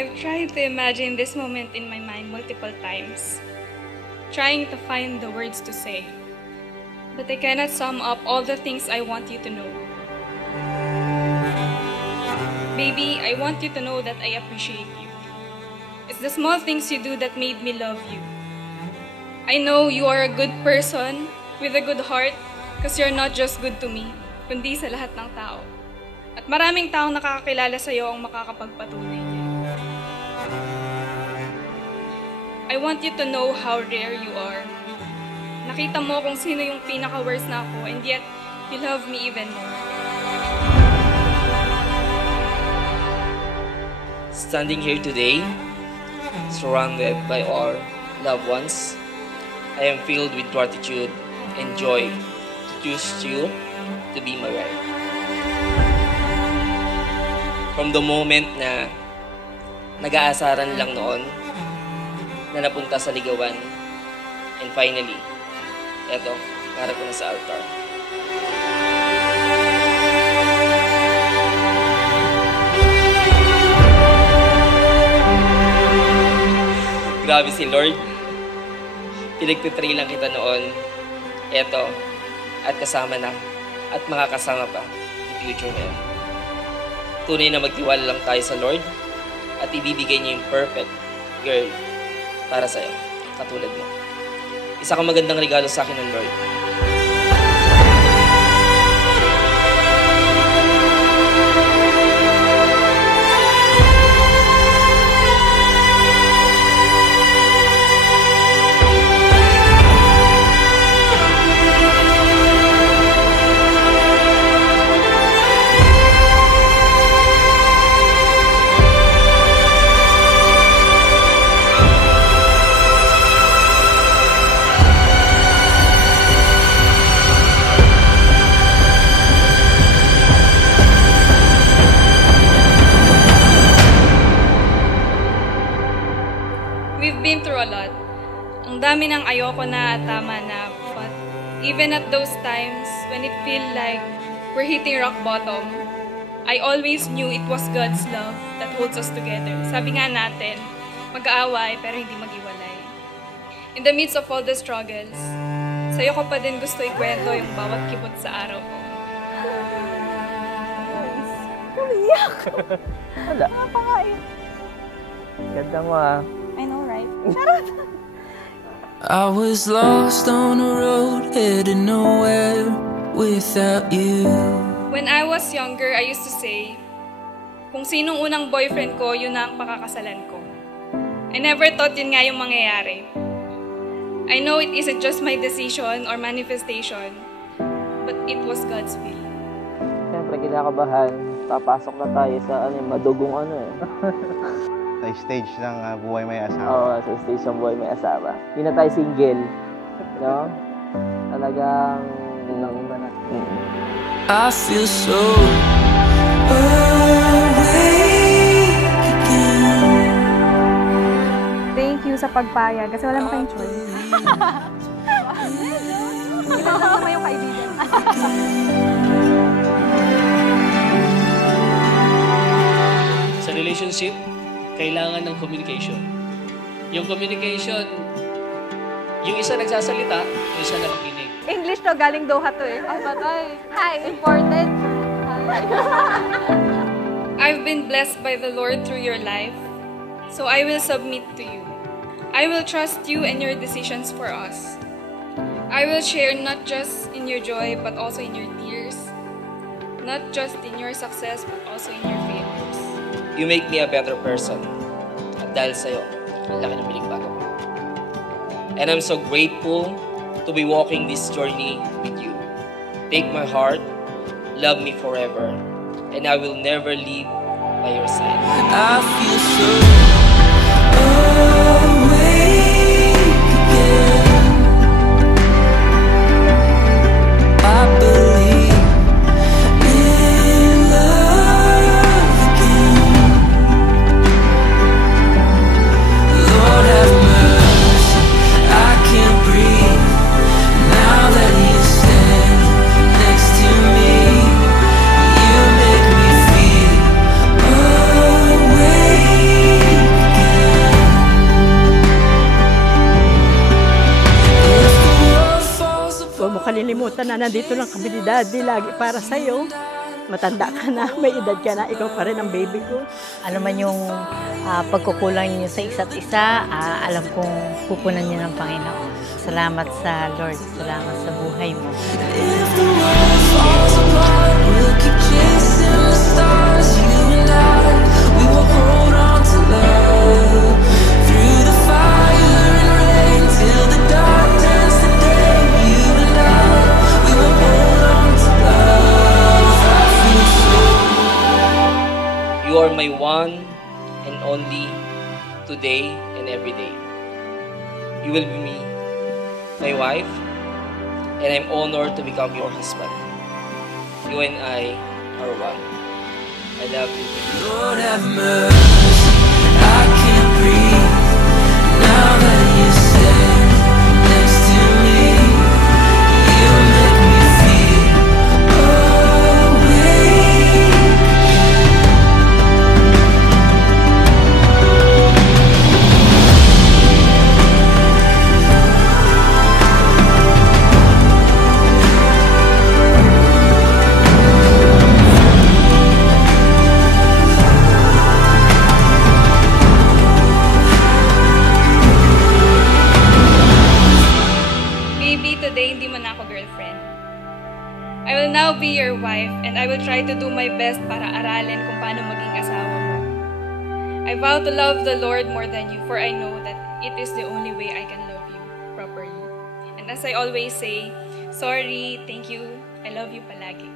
I've tried to imagine this moment in my mind multiple times, trying to find the words to say, but I cannot sum up all the things I want you to know. Baby, I want you to know that I appreciate you. It's the small things you do that made me love you. I know you are a good person with a good heart because you're not just good to me, kundi sa lahat ng tao. At maraming taong nakakakilala sa iyo ang makakapagpatunay niya. I want you to know how rare you are. Nakita mo kung sino yung pinaka-worst na ako, and yet, you love me even more. Standing here today, surrounded by our loved ones, I am filled with gratitude and joy to choose you to be my wife. From the moment na nag-aasaran lang noon, na napunta sa ligawan, and finally, eto, para ko na sa altar. Grabe si Lord. Pinagtitray lang kita noon, eto, at kasama na, at makakasama pa in future na yan. Tunay na magtiwala lang tayo sa Lord, at ibibigay niya yung perfect girl para sa'yo, katulad mo. Isa kang magandang regalo sa akin ng Lord. We've been through a lot. Ang dami ng ayoko na at tama na, but even at those times when it feel like we're hitting rock bottom, I always knew it was God's love that holds us together. Sabi nga natin, mag-aaway pero hindi mag-iwalay. In the midst of all the struggles, sa'yo ko pa din gusto ikwento yung bawat kibot sa araw ko. Umiyak! Wala. Napakain. Ganda mo ah. I know, right? I was lost on a road, headed nowhere without you. When I was younger, I used to say, kung sinong unang boyfriend ko, yun na ang pakakasalan ko. I never thought yun nga yung mangyayari. I know it isn't just my decision or manifestation, but it was God's will. Siyempre, kinakabahan. Papasok na tayo sa madugong eh. Sa stage ng buhay may asawa. Oo, sa stage ng buhay may asawa. Hindi na tayo single. No? Talagang iba na. I feel so awake again. Thank you sa pagpayag kasi wala mo kayong choice. Ilan naman yung kaibigan. Sa relationship, kailangan ng communication. Yung communication, yung isa nagsasalita, yung isa nakikinig. English to, galing Doha to eh. Ay, batay. Hi, important. I've been blessed by the Lord through your life, so I will submit to you. I will trust you and your decisions for us. I will share not just in your joy, but also in your tears. Not just in your success, but also in your failures. You make me a better person. At dahil sa'yo, ang laki ng pinagbago ko. And I'm so grateful to be walking this journey with you. Take my heart, love me forever, and I will never leave by your side. I feel so awake again. I believe in love again. Lord have mercy, I can't breathe now that you stand next to me. You make me feel awake. nakakalimutan na nandito lang kami ni Daddy lagi para sa'yo. Matanda ka na, may edad ka na, ikaw pa rin ang baby ko. Ano man yung pagkukulang niyo sa isa't isa, alam kong pupunan niyo ng Panginoon. Salamat sa Lord, salamat sa buhay mo. If the world falls apart, we'll keep chasing the stars. You and I, we will hold on to love. Through the fire and rain, till the dark turns to day. You and I, we will hold on to love. I feel so. You are my one and only today and every day. You will be me, my wife, and I'm honored to become your husband. You and I are one. I love you. Lord have mercy, I can't breathe now that you stand next to me. You make me feel awake. Baby, today hindi mo na ako girlfriend. I will now be your wife and I will try to do my best para aralin kung paano maging asawa mo. I vow to love the Lord more than you, for I know that it is the only way I can love you properly. And as I always say, sorry, thank you, I love you palagi.